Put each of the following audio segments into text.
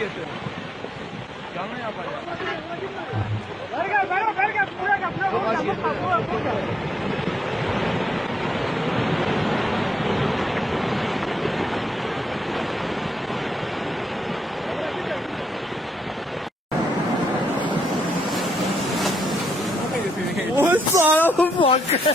getir. Canlı yapacağım. Verge, pura.我操！我靠！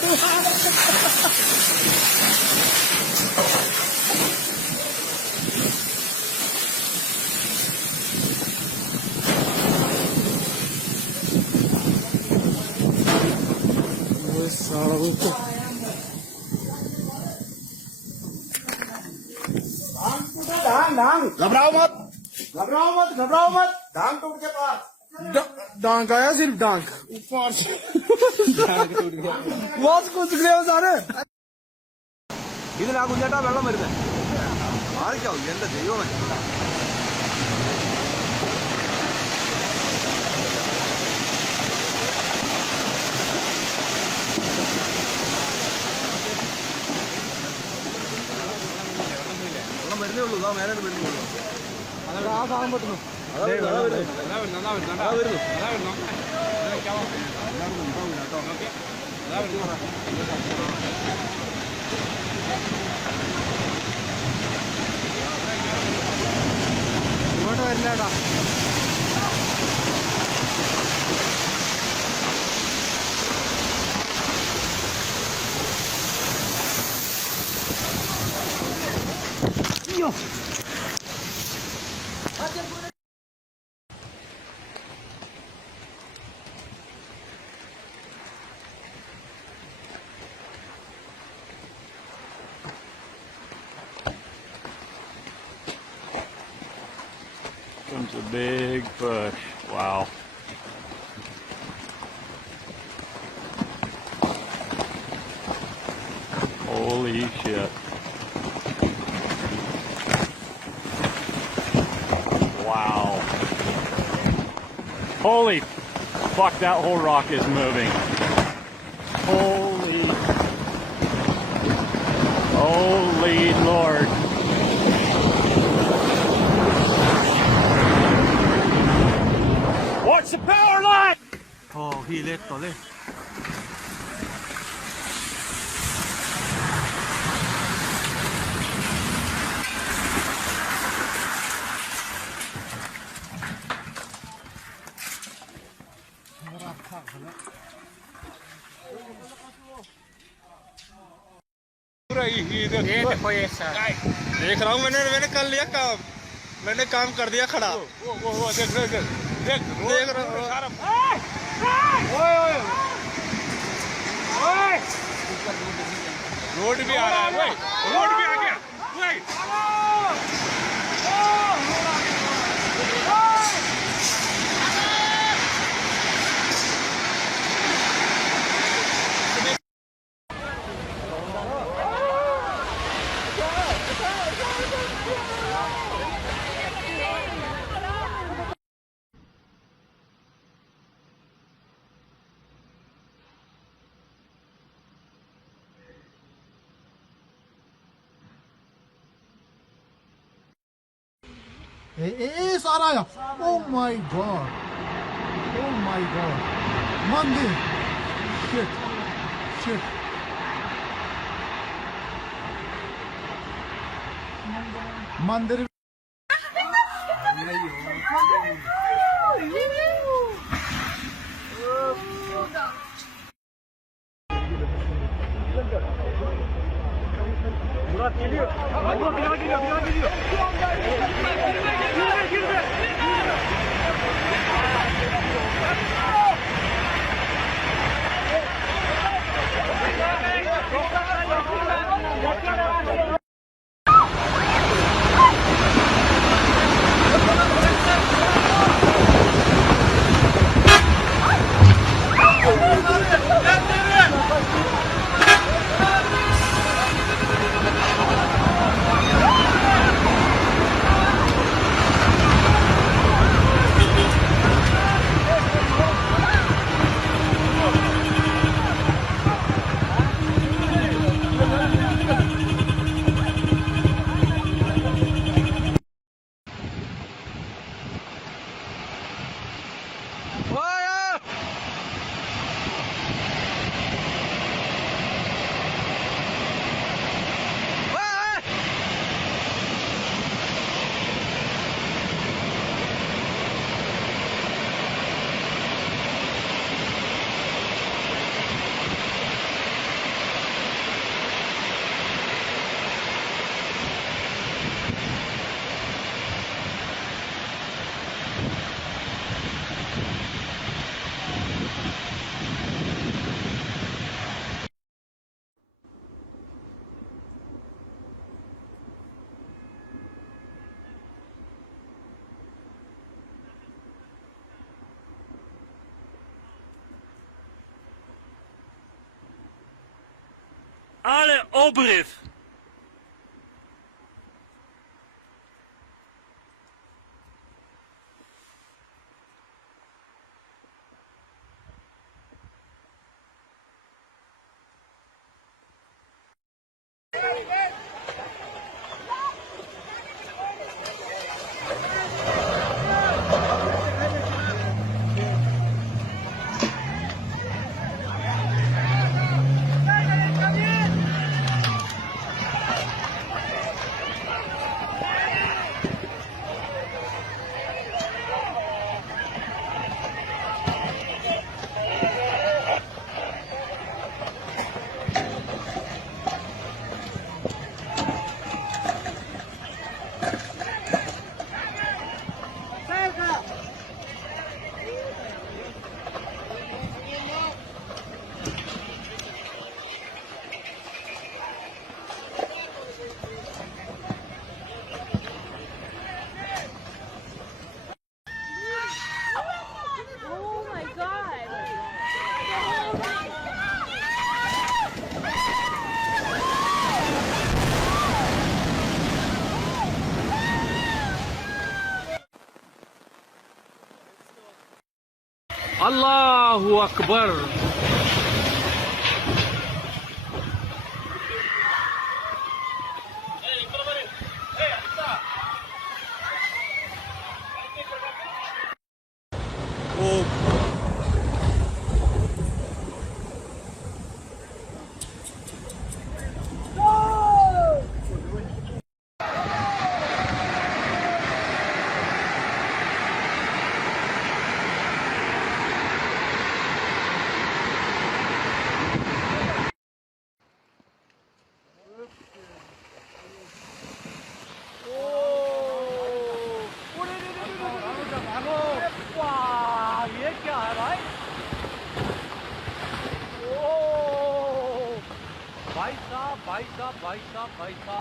我操！घबराओ मत डांग टूट के पास डांग आया सिर्फ डांग ऊपर बहुत कुछ गया सारे ഇതിലാ കുഞ്ഞേട്ടാ വെള്ളം വരുന്നത് ആർക്കാവും എന്റെ ദൈവമേ വെള്ളം വരുന്നേ ഉള്ളൂ ഇതാ മേലെ വരുന്നേ ഉള്ളൂ അതാ ആ സാധനം പറ്റുന്നു ഇങ്ങോട്ട് വരില്ലേട്ടാ അയ്യോ Comes a big bush. Wow. Holy shit. Wow. Holy fuck, that whole rock is moving. Holy Lord. Watch the power line! Oh, hiletto le. देख रहा हूँ मैंने कर लिया काम मैंने काम कर दिया खड़ा वो देख रोड भी आ रहा है रोड भी आ गया सारा आया ओ माय गॉड मंदिर शिट मंदिर Ale obryw! Oh my god! Allahu Akbar! Wow, ये क्या है भाई? ओ, भाई साहब, भाई साहब, भाई साहब, भाई साहब।